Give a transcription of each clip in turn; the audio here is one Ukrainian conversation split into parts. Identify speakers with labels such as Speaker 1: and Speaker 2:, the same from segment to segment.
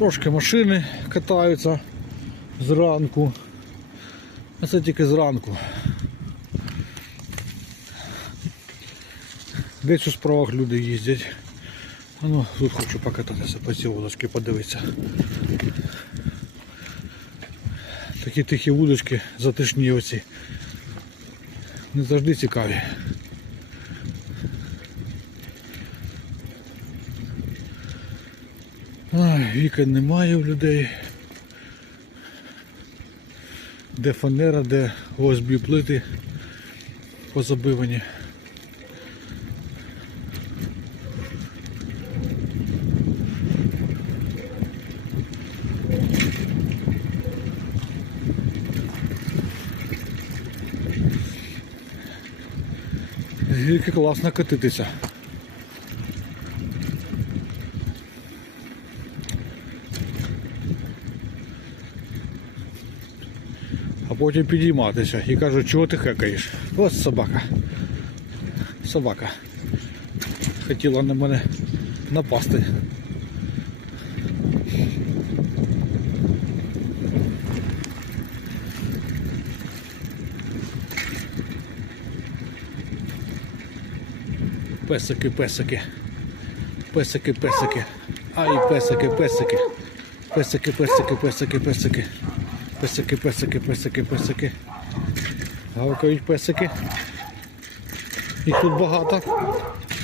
Speaker 1: Трошки машини катаються зранку. А це тільки зранку. Десь у справах люди їздять. А ну, тут хочу покататися по цій вулочці, подивитися. Такі тихі вулички, затишні оці. Не завжди цікаві. Ай, вікон немає в людей. Де фанера, де ОСБ плити позабивані. Гірки класно катитися. Потім підійматися і кажуть, чого ти хекаєш? Ось собака. Собака. Хотіла на мене напасти. Песики, песики. Песики, песики. Ай, песики, песики. Песики, песики, песики, песики. Песики, песики, песики, песики. Гавкають песики. Їх тут багато.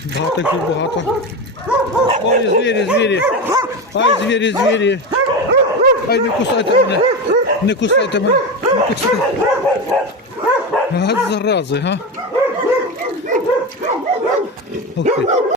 Speaker 1: Багато їх тут багато. Ой, звірі, звірі. Ай, звірі, звірі. Ай, не кусайте мене. Не кусайте мене. Не кусайте. Га, зарази, га. Ух.